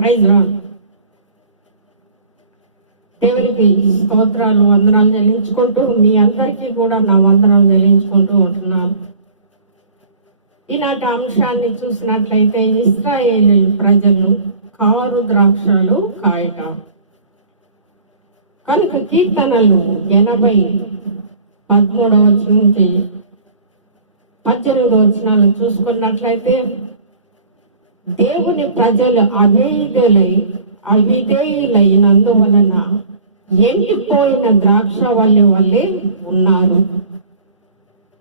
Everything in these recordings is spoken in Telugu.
ప్రైజ్. దేవునికి స్తోత్రాలు వందనాలు చెల్లించుకుంటూ మీ అందరికీ కూడా నా వందనాలు చెల్లించుకుంటూ ఉంటున్నాను. ఈనాటి అంశాన్ని చూసినట్లయితే ఇస్రాయేల్ ప్రజలు కారు ద్రాక్షలు కాయట. కనుక కీర్తనలు ఎనభై పదమూడవ వచనం నుంచి పద్దెనిమిది వచనాలు చూసుకున్నట్లయితే దేవుని ప్రజలు అవిధేయులై అవిధేయులైనందువలన ఎండిపోయిన ద్రాక్ష వల్లే వల్లే ఉన్నారు.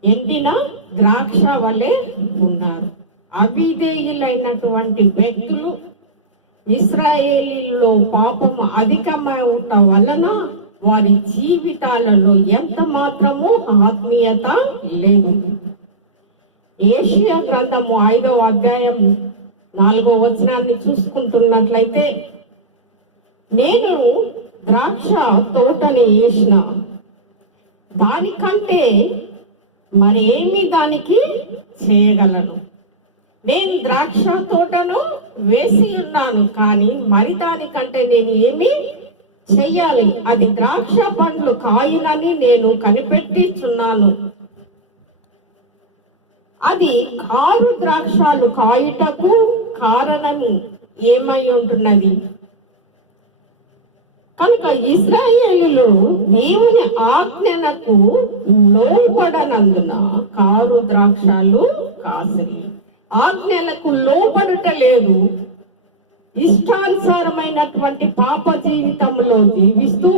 ఎండిన ద్రాక్ష వలె ఉన్నారు. అవిధేయులైనటువంటి వ్యక్తులు ఇస్రాయేలీలో పాపం అధికమై ఉండటం వలన వారి జీవితాలలో ఎంత మాత్రము ఆత్మీయత లేదు. ఏషియా గ్రంథము ఐదవ అధ్యాయం నాలుగో వచనాన్ని చూసుకుంటున్నట్లయితే నేను ద్రాక్ష తోటని వేసిన దానికంటే మరి ఏమి దానికి చేయగలను. నేను ద్రాక్ష తోటను వేసి ఉన్నాను కానీ మరి దానికంటే నేను ఏమి చెయ్యాలి. అది ద్రాక్ష పండ్లు కాయునని నేను కనిపెట్టిచున్నాను. అది కారు ద్రాక్షాలు కాయుటకు కారణం ఏమై ఉంటున్నది? కనుక ఇస్రాయేలీలు దేవుని ఆజ్ఞలకు లోపడనందున కారు ద్రాక్షాలు కాసిరి. ఆజ్ఞలకు లోపడుట లేదు. ఇష్టానుసారమైనటువంటి పాప జీవితంలో జీవిస్తూ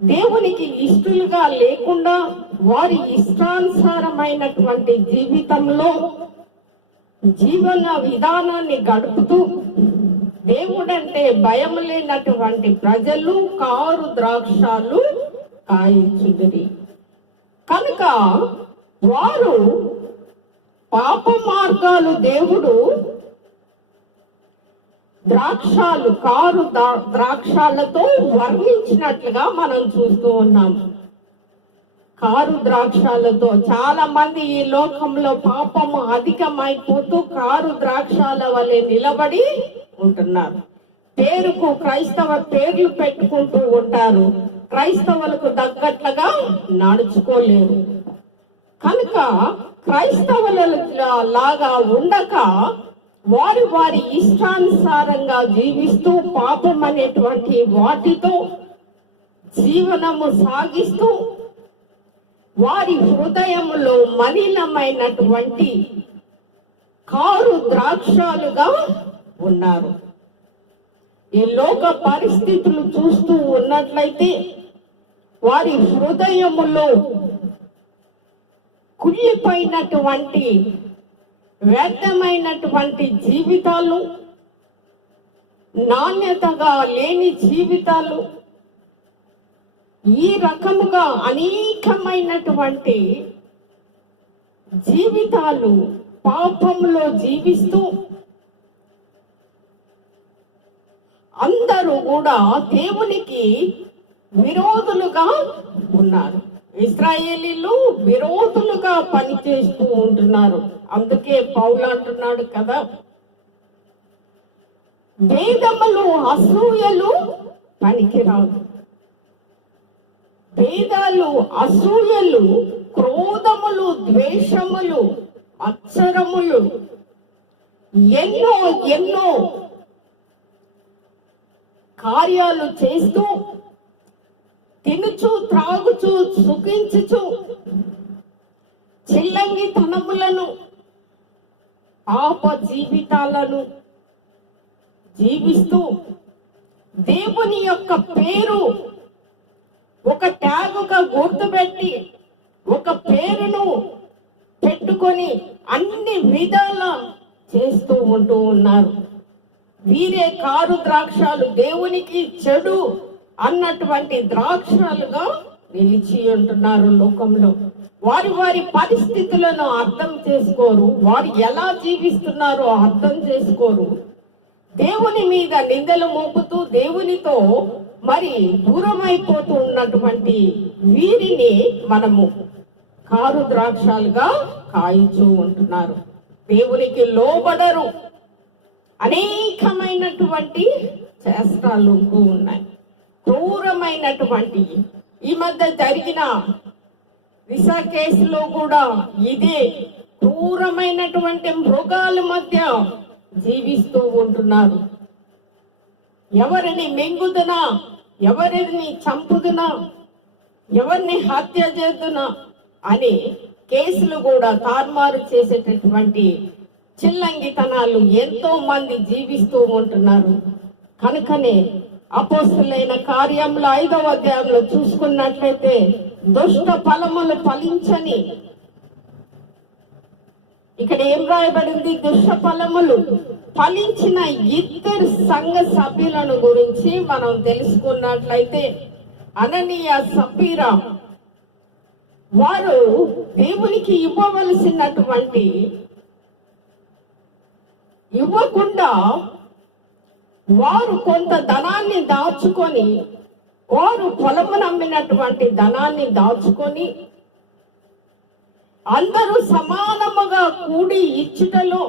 దేవునికి ఇష్టలుగా లేకుండా వారి ఇష్టానుసారమైనటువంటి జీవితంలో జీవన విధానాన్ని గడుపుతూ దేవుడంటే భయం లేనటువంటి ప్రజలు కారు ద్రాక్షాలు కాయించుదిరి. కనుక వారు పాప మార్గాలు దేవుడు ద్రాక్షాలు కారు ద్రాక్షాలతో వర్ణించినట్లుగా మనం చూస్తూ ఉన్నాం. కారు ద్రాక్షాలతో చాలా మంది ఈ లోకంలో పాపము అధికమైపోతూ కారు ద్రాక్షాల వలె నిలబడి ఉంటున్నారు. పేరుకు క్రైస్తవ పేర్లు పెట్టుకుంటూ ఉంటారు. క్రైస్తవులకు తగ్గట్లుగా నడుచుకోలేరు. కనుక క్రైస్తవుల లాగా ఉండక వారి వారి ఇష్టానుసారంగా జీవిస్తూ పాపం అనేటువంటి వాటితో జీవనము సాగిస్తూ వారి హృదయములో మలినమైనటువంటి కారు ద్రాక్షాలుగా ఉన్నారు. ఈ లోక పరిస్థితులు చూస్తూ ఉన్నట్లయితే వారి హృదయములో కుళ్ళిపోయినటువంటి వ్యర్థమైనటువంటి జీవితాలు నాణ్యతగా లేని జీవితాలు ఈ రకముగా అనేకమైనటువంటి జీవితాలు పాపంలో జీవిస్తూ అందరూ కూడా దేవునికి విరోధులుగా ఉన్నారు. ఇస్రాయేలీలు విరోధులుగా పనిచేస్తూ ఉంటున్నారు. అందుకే పౌలు అంటున్నాడు కదా వేదములు అసూయలు పనికిరాదు. భేదాలు అసూయలు క్రోధములు ద్వేషములు అక్షరములు ఎన్నో ఎన్నో కార్యాలు చేస్తూ తినుచు త్రాగుచు సుఖించుచు చిల్లంగి తనములను ఆప జీవితాలను జీవిస్తూ దేవుని యొక్క పేరు ఒక ట్యాగుగా గుర్తుపెట్టి ఒక పేరును పెట్టుకొని అన్ని విధాల చేస్తూ ఉంటూ ఉన్నారు. వీరే కారు ద్రాక్షాలు దేవునికి చెడు అన్నటువంటి ద్రాక్షలుగా నిలిచి ఉంటున్నారు లోకంలో. వారి వారి పరిస్థితులను అర్థం చేసుకోరు. వారు ఎలా జీవిస్తున్నారో అర్థం చేసుకోరు. దేవుని మీద నిందలు మోపుతూ దేవునితో మరి దూరమైపోతూ ఉన్నటువంటి వీరిని మనము కారు ద్రాక్షాలుగా కాయించు ఉంటున్నారు. దేవునికి లోబడరు. అనేకమైనటువంటి చేష్టాలు ఉంటూ ఉన్నాయి. క్రూరమైనటువంటి ఈ మధ్య జరిగిన దిశ కేసులో కూడా ఇదే క్రూరమైనటువంటి మృగాల మధ్య జీవిస్తూ ఉంటున్నారు. ఎవరిని మెంగుదునా ఎవరిని చంపుదునా ఎవరిని హత్య చేద్దునా అని కేసులు కూడా తారుమారు చేసేటటువంటి చిల్లంగితనాలు ఎంతో మంది జీవిస్తూ ఉంటున్నారు. కనుకనే అపోస్తులైన కార్యంలో ఐదవ అధ్యాయంలో చూసుకున్నట్లయితే దుష్ట ఫలములు ఫలించని ఇక్కడ ఏం రాయబడింది? దుష్ట ఫలములు ఫలించిన ఇద్దరు సంఘ సభ్యులను గురించి మనం తెలుసుకున్నట్లయితే అననీయ సపీరా వారు దేవునికి ఇవ్వవలసినటువంటి ఇవ్వకుండా వారు కొంత ధనాన్ని దాచుకొని వారు పొలము నమ్మినటువంటి ధనాన్ని దాచుకొని అందరూ సమానముగా కూడి ఇచ్చుటలో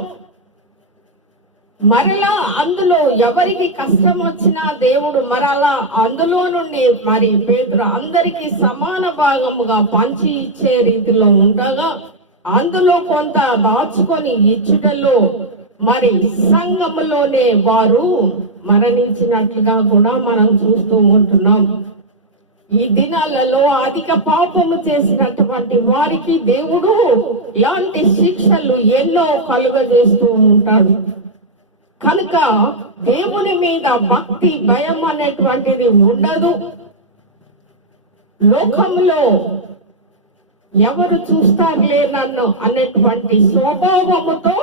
మరలా అందులో ఎవరికి కష్టం వచ్చినా దేవుడు మరలా అందులో నుండి మరి పేదరు అందరికి సమాన భాగముగా పంచి ఇచ్చే రీతిలో ఉండగా అందులో కొంత దాచుకొని ఇచ్చుటలో మరి సంఘంలోనే వారు మరణించినట్లుగా కూడా మనం చూస్తూ ఉంటున్నాం. ఈ దినాలలో అధిక పాపము చేసినటువంటి వారికి దేవుడు ఇలాంటి శిక్షలు ఎన్నో కలుగజేస్తూ ఉంటాడు. కనుక దేవుని మీద భక్తి భయం అనేటువంటిది ఉండదు. లోకంలో ఎవరు చూస్తారులే నన్ను అనేటువంటి స్వభావముతో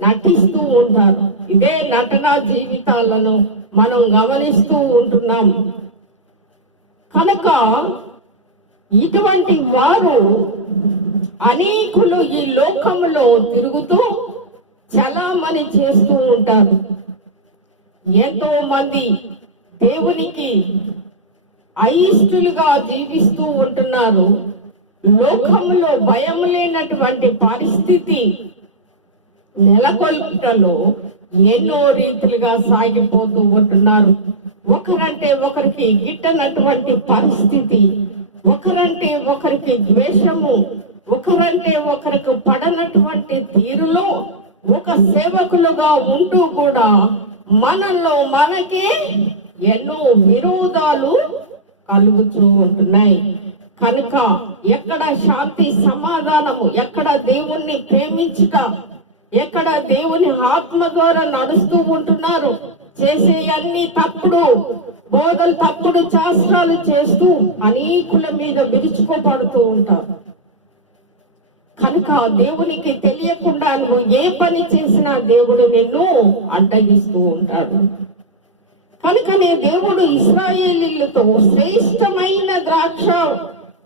నటిస్తూ ఉంటారు. ఇదే నటన జీవితాలను మనం గమనిస్తూ ఉంటున్నాం. కనుక ఇటువంటి వారు అనేకులు ఈ లోకంలో తిరుగుతూ చలామణి చేస్తూ ఉంటారు. ఎంతో మంది దేవునికి అయిష్టులుగా జీవిస్తూ ఉంటున్నారు. లోకంలో భయం లేనటువంటి పరిస్థితి నెలకొల్పుటలో ఎన్నో రీతిలుగా సాగిపోతూ ఉంటున్నారు. ఒకరంటే ఒకరికి గిట్టనటువంటి పరిస్థితి ఒకరంటే ఒకరికి ద్వేషము ఒకరంటే ఒకరికి పడనటువంటి తీరులో ఒక సేవకులుగా ఉంటూ కూడా మనలో మనకే ఎన్నో విరోధాలు కలుగుతూ ఉంటున్నాయి. కనుక ఎక్కడ శాంతి సమాధానము ఎక్కడ దేవుణ్ణి ప్రేమించుట ఎక్కడ దేవుని ఆత్మ ద్వారా నడుస్తూ ఉంటున్నారు. చేసే అన్ని తప్పుడు బోధలు తప్పుడు శాస్త్రాలు చేస్తూ అనేకుల మీద విరుచుకోబడుతూ ఉంటారు. కనుక దేవునికి తెలియకుండా నువ్వు ఏ పని చేసినా దేవుడు నిన్ను అడ్డగిస్తూ ఉంటాడు. కనుకనే దేవుడు ఇస్రాయేలీలతో శ్రేష్టమైన ద్రాక్ష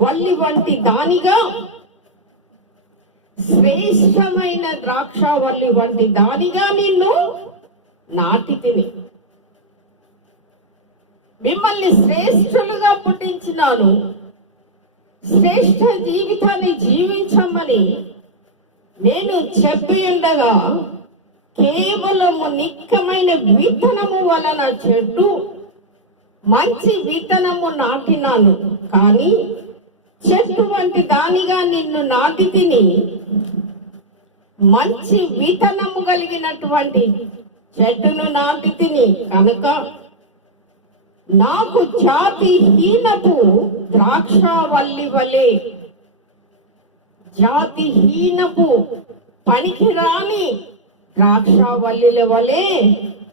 వల్లి వంటి దానిగా శ్రేష్టమైన ద్రాక్షావల్లి వంటి దానిగా నిన్ను నాటి తిని. మిమ్మల్ని శ్రేష్ఠులుగా పుట్టించినాను. శ్రేష్ఠ జీవితాన్ని జీవించమని నేను చెప్పి ఉండగా కేవలము నిక్కమైన విత్తనము వలన చెట్టు మంచి విత్తనము నాటినాను. కానీ చెట్టు వంటి దానిగా నిన్ను నాటి తిని మంచి విత్తనము కలిగినటువంటి చెట్టును నాటి తిని కనుక నాకు జాతి హీనపు ద్రాక్షవల్లి వలె జాతి హీనపు పనికిరాని ద్రాక్షవల్లిల వలె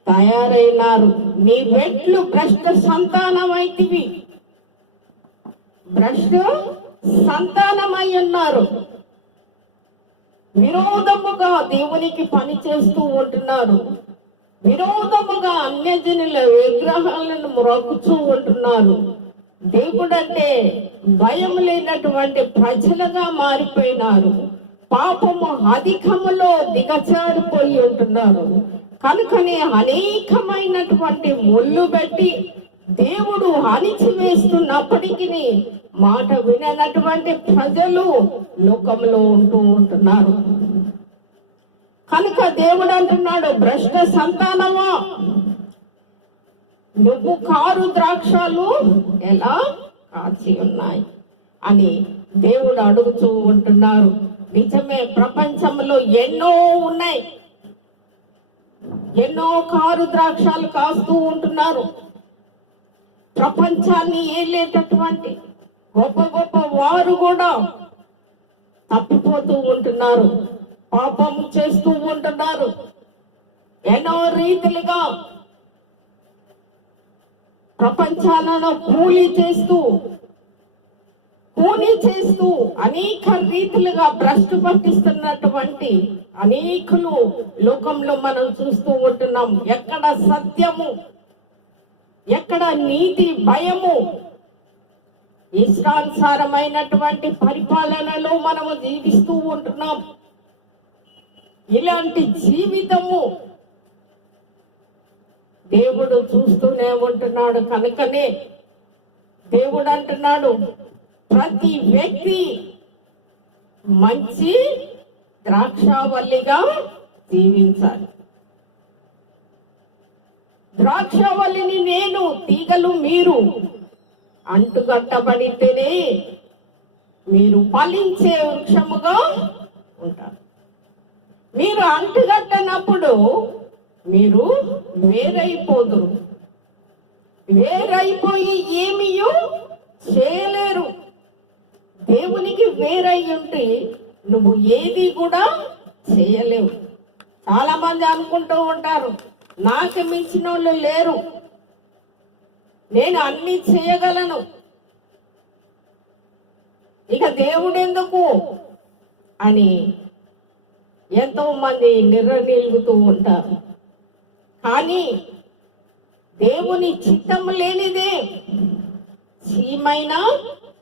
తయారైనారు. నీ వెట్లు భ్రష్ట సంతానమైతివి భ్రష్ట సంతానమై ఉన్నారు. విరోధముగా దేవునికి పని చేస్తూ ఉంటున్నారు. విరోధముగా అన్యజనుల విగ్రహాలను మొక్కుచూ ఉంటున్నారు. దేవుడంటే భయం లేనటువంటి ప్రజలుగా మారిపోయినారు. పాపము అధికములో దిగజారిపోయి ఉంటున్నారు. కనుకనే అనేకమైనటువంటి ముళ్ళు పెట్టి దేవుడు అణిచివేస్తున్నప్పటికీ మాట విననటువంటి ప్రజలు లోకంలో ఉంటూ ఉంటున్నారు. కనుక దేవుడు అంటున్నాడు భ్రష్ట సంతానమా? నువ్వు కారు ద్రాక్షలు ఎలా కాచి ఉన్నాయి? అని దేవుడు అడుగుతూ ఉంటున్నారు. నిజమే ప్రపంచంలో ఎన్నో ఉన్నాయి. ఎన్నో కారు ద్రాక్షలు కాస్తూ ఉంటున్నారు. ప్రపంచాన్ని ఏలేటటువంటి గొప్ప గొప్ప వారు కూడా తప్పిపోతూ ఉంటున్నారు. పాపం చేస్తూ ఉంటున్నారు. ఎన్నో రీతిలుగా ప్రపంచాలను కూలి చేస్తూ కూలి చేస్తూ అనేక రీతిలుగా భ్రష్టు పట్టిస్తున్నటువంటి అనేకులు లోకంలో మనం చూస్తూ ఉంటున్నాం. ఎక్కడ సత్యము ఎక్కడ నీతి భయము? ఇష్టానుసారమైనటువంటి పరిపాలనలో మనము జీవిస్తూ ఉంటున్నాం. ఇలాంటి జీవితము దేవుడు చూస్తూనే ఉంటున్నాడు కనుకనే దేవుడు అంటున్నాడు ప్రతి వ్యక్తి మంచి ద్రాక్షావల్లిగా జీవించాలి. ద్రాక్షవల్లిని నేను తీగలు మీరు అంటుగట్టబడితేనే మీరు ఫలించే వృక్షముగా ఉంటారు. మీరు అంటుగట్టనప్పుడు మీరు వేరైపోదురు. వేరైపోయి ఏమియో చేయలేరు. దేవునికి వేరై ఉంటే నువ్వు ఏది కూడా చేయలేవు. చాలా మంది అనుకుంటూ ఉంటారు నాకు మించిన వాళ్ళు లేరు. నేను అన్ని చేయగలను. ఇక దేవుడు ఎందుకు అని ఎంతో మంది నిర్ణయిలుగుతూ ఉంటారు. కానీ దేవుని చిత్తం లేనిదే చీమైనా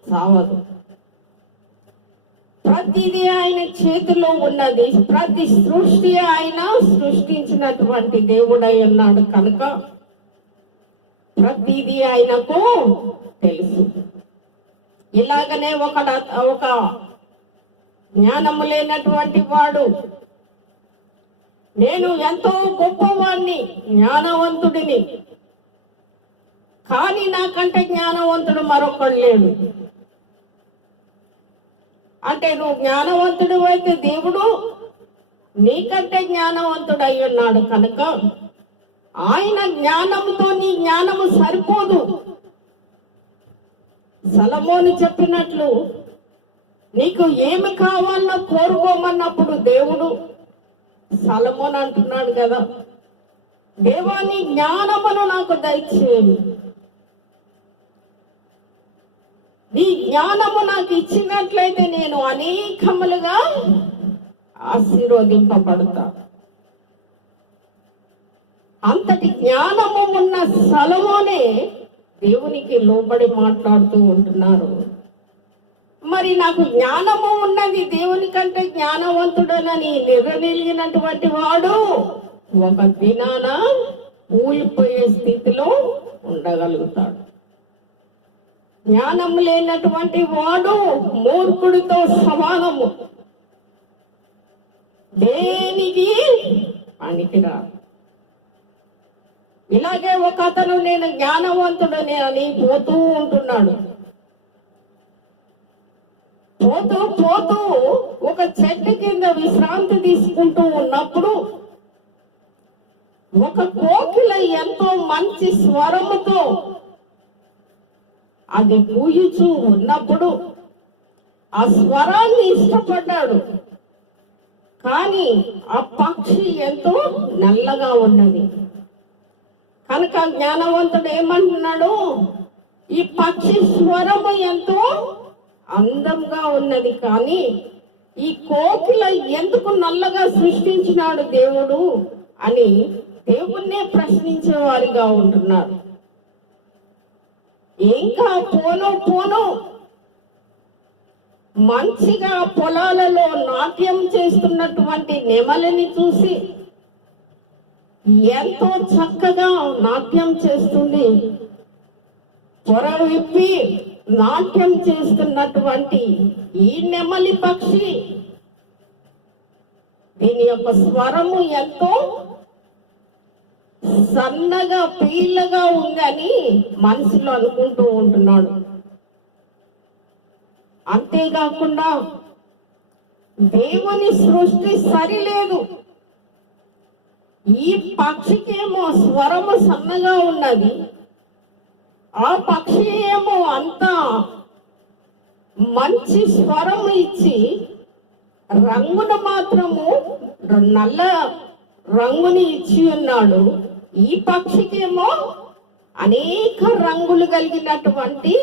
సావదు ప్రతిదీ ఆయన చేతిలో ఉన్నది. ప్రతి సృష్టి ఆయన సృష్టించినటువంటి దేవుడై ఉన్నాడు కనుక ప్రతిదీ ఆయనకు తెలుసు. ఇలాగనే ఒక ఒక జ్ఞానము లేనటువంటి వాడు నేను ఎంతో గొప్పవాణ్ణి జ్ఞానవంతుడిని. కానీ నాకంటే జ్ఞానవంతుడు మరొకడు లేడు. అంటే నువ్వు జ్ఞానవంతుడు అయితే దేవుడు నీకంటే జ్ఞానవంతుడు అయి ఉన్నాడు కనుక ఆయన జ్ఞానముతో నీ జ్ఞానము సరిపోదు. సలమోని చెప్పినట్లు నీకు ఏమి కావాలన్నా కోరుకోమన్నప్పుడు దేవుడు సలమోన్ అంటున్నాడు కదా దేవా జ్ఞానమును నాకు దయచేయము నీ జ్ఞానము నాకు ఇచ్చినట్లయితే నేను అనేకములుగా ఆశీర్వదింపబడతా. అంతటి జ్ఞానము ఉన్న స్థలమునే దేవునికి లోబడి మాట్లాడుతూ ఉంటున్నారు. మరి నాకు జ్ఞానము ఉన్నది దేవుని కంటే జ్ఞానవంతుడనని నిర్ణయించినటువంటి వాడు ఒక దినాన కూలిపోయే స్థితిలో ఉండగలుగుతాడు. జ్ఞానం లేనటువంటి వాడు మూర్ఖుడితో సమానము. దేనికి పనికిరా ఇలాగే ఒక అతను నేను జ్ఞానవంతుడని అని పోతూ ఉంటున్నాడు. పోతూ పోతూ ఒక చెట్టు కింద విశ్రాంతి తీసుకుంటూ ఉన్నప్పుడు ఒక కోకిల ఎంతో మంచి స్వరముతో అది పూయుచూ ఉన్నప్పుడు ఆ స్వరాన్ని ఇష్టపడ్డాడు. కానీ ఆ పక్షి ఎంతో నల్లగా ఉన్నది. కనుక జ్ఞానవంతుడు ఏమంటున్నాడు? ఈ పక్షి స్వరము ఎంతో అందంగా ఉన్నది కానీ ఈ కోకిల ఎందుకు నల్లగా సృష్టించినాడు దేవుడు అని దేవుణ్ణే ప్రశ్నించే వారిగా ఉంటున్నారు. ఇంకా పోను పోను. మంచిగా పొలాలలో నాట్యం చేస్తున్నటువంటి నెమలిని చూసి ఎంతో చక్కగా నాట్యం చేస్తుంది. పొర విప్పి నాట్యం చేస్తున్నటువంటి ఈ నెమలి పక్షి దీని యొక్క స్వరము ఎంతో సన్నగా పీళ్ళగా ఉందని మనసులో అనుకుంటూ ఉంటున్నాడు. అంతేకాకుండా దేవుని సృష్టి సరిలేదు. ఈ పక్షికేమో స్వరము సన్నగా ఉన్నది. ఆ పక్షి ఏమో అంతా మంచి స్వరము ఇచ్చి రంగును మాత్రము నల్ల రంగుని ఇచ్చి ఉన్నాడు. ఈ పక్షికేమో అనేక రంగులు కలిగినటువంటి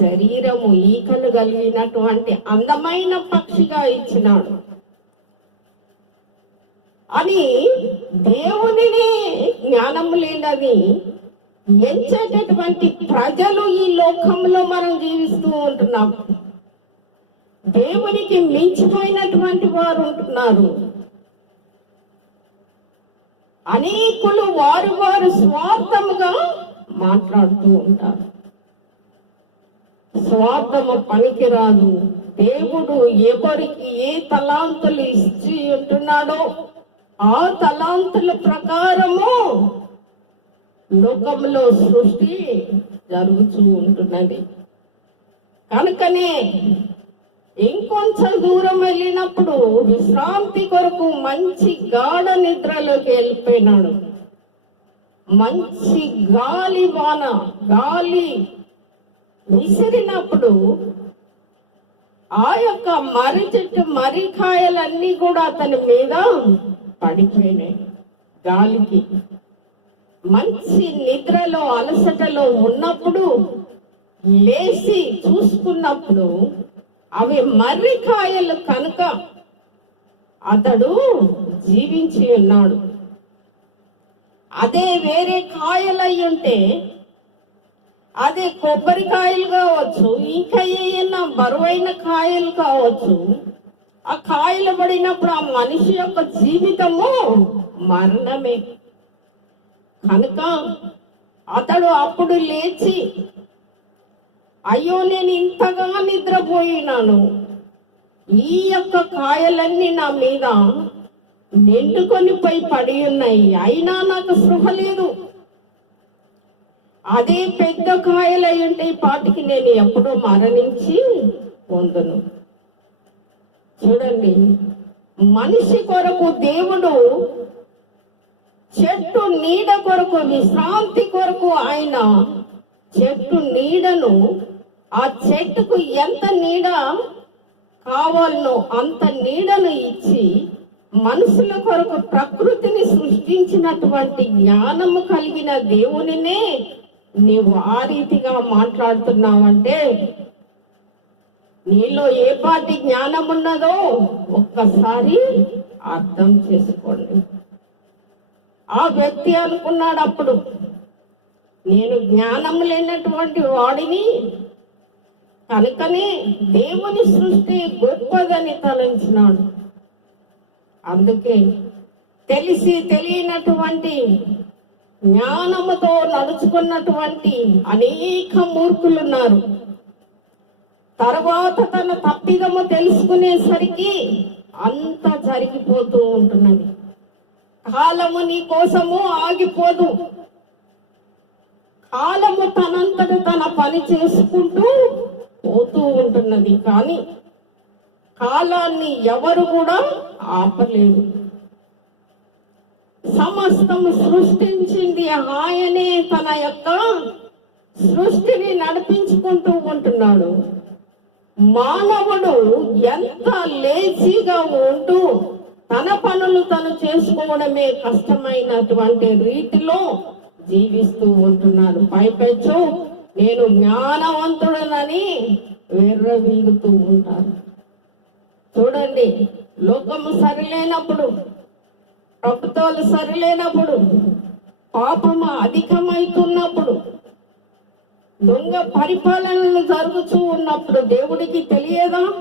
శరీరము ఈకలు కలిగినటువంటి అందమైన పక్షిగా ఇచ్చినాడు. అని దేవునిని జ్ఞానము లేనది ఎంచేటటువంటి ప్రజలు ఈ లోకంలో మనం జీవిస్తూ ఉంటున్నాం. దేవునికి మించిపోయినటువంటి వారు ఉంటున్నారు. అనేకులు వారు వారు స్వార్థముగా మాట్లాడుతూ ఉంటారు. స్వార్థము పనికిరాదు. దేవుడు ఎవరికి ఏ తలాంతులు ఇచ్చి ఉంటున్నాడో ఆ తలాంతుల ప్రకారము లోకంలో సృష్టి జరుగుతూ ఉంటున్నది. కనుకనే ఇంకొంచెం దూరం వెళ్ళినప్పుడు విశ్రాంతి కొరకు మంచి గాఢ నిద్రలోకి వెళ్ళిపోయినాడు. మంచి గాలి వాన గాలి విసిరినప్పుడు ఆ యొక్క మర్రి చెట్టు మర్రి కాయలన్నీ కూడా అతని మీద పడిపోయినాయి. గాలికి మంచి నిద్రలో అలసటలో ఉన్నప్పుడు లేచి చూసుకున్నప్పుడు అవి మర్రి కాయలు కనుక అతడు జీవించి ఉన్నాడు. అదే వేరే కాయలై ఉంటే అదే కొబ్బరికాయలు కావచ్చు ఇంకా ఏమైనా బరువైన కాయలు కావచ్చు ఆ కాయలు పడినప్పుడు ఆ మనిషి యొక్క జీవితము మరణమే. కనుక అతడు అప్పుడు లేచి అయ్యో నేను ఇంతగా నిద్రపోయినాను. ఈ యొక్క కాయలన్నీ నా మీద నిండుకొని పోయి పడి ఉన్నాయి. అయినా నాకు స్పృహ లేదు. అదే పెద్ద కాయలై ఉంటే పాటికి నేను ఎప్పుడో మరణించి పొందును. చూడండి మనిషి కొరకు దేవుడు చెట్టు నీడ కొరకు విశ్రాంతి కొరకు ఆయన చెట్టు నీడను ఆ చెట్టుకు ఎంత నీడ కావాలనో అంత నీడను ఇచ్చి మనుషుల కొరకు ప్రకృతిని సృష్టించినటువంటి జ్ఞానము కలిగిన దేవునినే నీవు ఆ రీతిగా మాట్లాడుతున్నావంటే నీలో ఏ పాటి జ్ఞానం ఉన్నదో ఒక్కసారి అర్థం చేసుకోండి. ఆ వ్యక్తి అనుకున్నాడు అప్పుడు నేను జ్ఞానం లేనటువంటి వాడిని కనుకనే దేవుని సృష్టి గొప్పదని తలంచినాడు. అందుకే తెలిసి తెలియనటువంటి జ్ఞానముతో నడుచుకున్నటువంటి అనేక మూర్ఖులున్నారు. తర్వాత తన తప్పిదము తెలుసుకునేసరికి అంత జరిగిపోతూ ఉంటున్నది. కాలము నీ కోసము ఆగిపోదు. కాలము తనంతట తన పని చేసుకుంటూ పోతూ ఉంటున్నది. కానీ కాలాన్ని ఎవరు కూడా ఆపలేరు. సమస్తం సృష్టించింది ఆయనే తన యొక్క సృష్టిని నడిపించుకుంటూ ఉంటున్నాడు. మానవుడు ఎంత లేజీగా ఉంటూ తన పనులు తను చేసుకోవడమే కష్టమైనటువంటి రీతిలో జీవిస్తూ ఉంటున్నాడు. పైపెచ్చు నేను జ్ఞానవంతుడనని విర్రవీగుతూ ఉంటారు. చూడండి లోకము సరిలేనప్పుడు ప్రభుత్వాలు సరిలేనప్పుడు పాపము అధికమైతున్నప్పుడు దొంగ పరిపాలనలు జరుగుతూ ఉన్నప్పుడు దేవుడికి తెలియదా?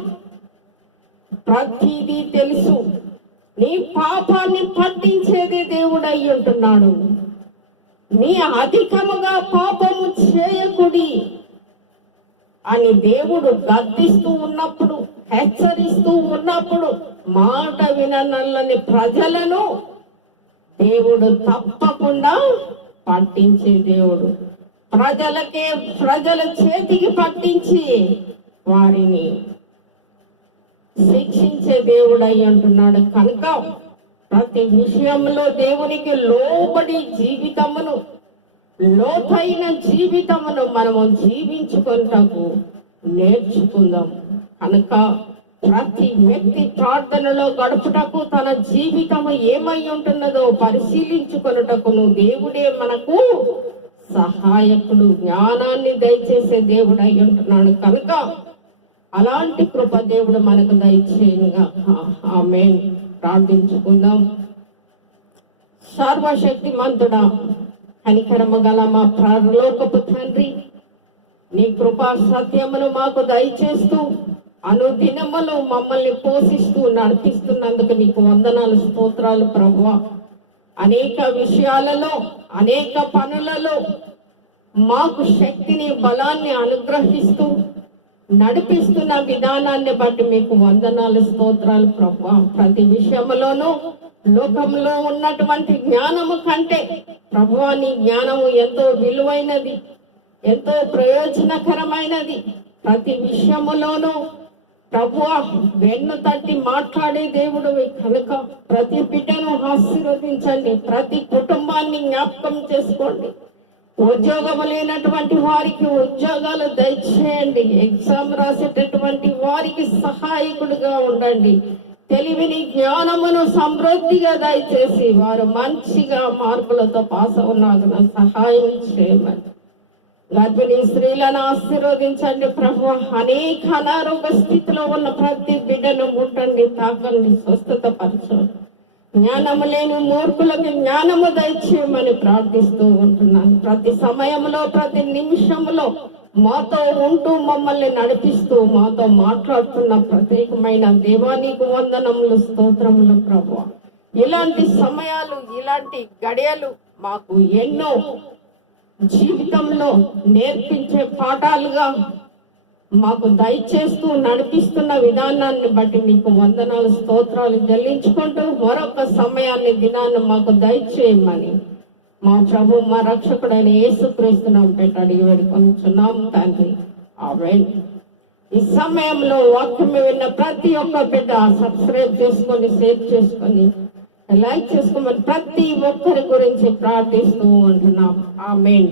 ప్రతిదీ తెలుసు. నీ పాపాన్ని పట్టించేది దేవుడు అయి ఉంటున్నాడు. నీ అధికముగా పాపము చేయకుడి అని దేవుడు గద్దిస్తూ ఉన్నప్పుడు హెచ్చరిస్తూ ఉన్నప్పుడు మాట విననల్లని ప్రజలను దేవుడు తప్పకుండా పట్టించే దేవుడు. ప్రజలకే ప్రజల చేతికి పట్టించి వారిని శిక్షించే దేవుడు అయి అంటున్నాడు కనుక ప్రతి విషయంలో దేవునికి లోబడి జీవితమును లోతైన జీవితమును మనము జీవించుకుంటకు నేర్చుకుందాం. కనుక ప్రతి వ్యక్తి ప్రార్థనలో గడుపుటకు తన జీవితము ఏమై ఉంటున్నదో పరిశీలించుకొనుటకును దేవుడే మనకు సహాయకుడు జ్ఞానాన్ని దయచేసే దేవుడు అయి ఉంటున్నాడు. కనుక అలాంటి కృప దేవుడు మనకు దయచేయనుగా ఆమె ప్రార్థించుకుందాం. సర్వశక్తి మంతుడా కనికరము గల మా ప్రలోకపు తండ్రి నీ కృపా సత్యమును మాకు దయచేస్తూ అనుదినములు మమ్మల్ని పోషిస్తూ నడిపిస్తున్నందుకు నీకు వందనాలు స్తోత్రాలు ప్రభు అనేక విషయాలలో అనేక పనులలో మాకు శక్తిని బలాన్ని అనుగ్రహిస్తూ నడిపిస్తున్న విధానాన్ని బట్టి మీకు వందనాలు స్తోత్రాలు ప్రభా. ప్రతి విషయంలోనూ లోకంలో ఉన్నటువంటి జ్ఞానము కంటే ప్రభువా నీ జ్ఞానము ఎంతో విలువైనది ఎంతో ప్రయోజనకరమైనది. ప్రతి విషయములోనూ ప్రభువా వెన్ను తట్టి మాట్లాడే దేవుడు కనుక ప్రతి బిడ్డను ఆశీర్వదించండి. ప్రతి కుటుంబాన్ని జ్ఞాపకం చేసుకోండి. ఉద్యోగం లేనటువంటి వారికి ఉద్యోగాలు దయచేయండి. ఎగ్జామ్ రాసేటటువంటి వారికి సహాయకుడిగా ఉండండి. తెలివిని జ్ఞానమును సమృద్ధిగా దయచేసి వారు మంచిగా మార్పులతో పాస్ అవునాగున సహాయం చేయమని. గర్భిణీ స్త్రీలను ఆశీర్వదించండి ప్రభు. అనేక అనారోగ్య స్థితిలో ఉన్న ప్రతి బిడ్డను ముట్టండి తాకండి స్వస్థత పరచండి జ్ఞానము లేని మూర్ఖులకు జ్ఞానము దయచేయమని ప్రార్థిస్తూ ఉంటున్నాను. ప్రతి సమయంలో ప్రతి నిమిషంలో మాతో ఉంటూ మమ్మల్ని నడిపిస్తూ మాతో మాట్లాడుతున్న ప్రత్యేకమైన దేవానికి వందనములు స్తోత్రములు ప్రభు. ఇలాంటి సమయాలు ఇలాంటి గడియలు మాకు ఎన్నో జీవితంలో నేర్పించే పాఠాలుగా మాకు దయచేస్తూ నడిపిస్తున్న విధానాన్ని బట్టి మీకు వందనాలు స్తోత్రాలు చెల్లించుకుంటూ మరొక సమయాన్ని దినాన్ని మాకు దయచేయమని మా ప్రభు మా రక్షకుడైన యేసుక్రీస్తునాం పెట్టి అడిగి వేడుకొంచున్నాం తండ్రి. ఆమె ఈ సమయంలో వాక్యం విన్న ప్రతి ఒక్క బిడ్డ సబ్స్క్రైబ్ చేసుకొని షేర్ చేసుకొని లైక్ చేసుకోమని ప్రతి ఒక్కరి గురించి ప్రార్థిస్తూ ఉంటున్నాం. ఆమెన్.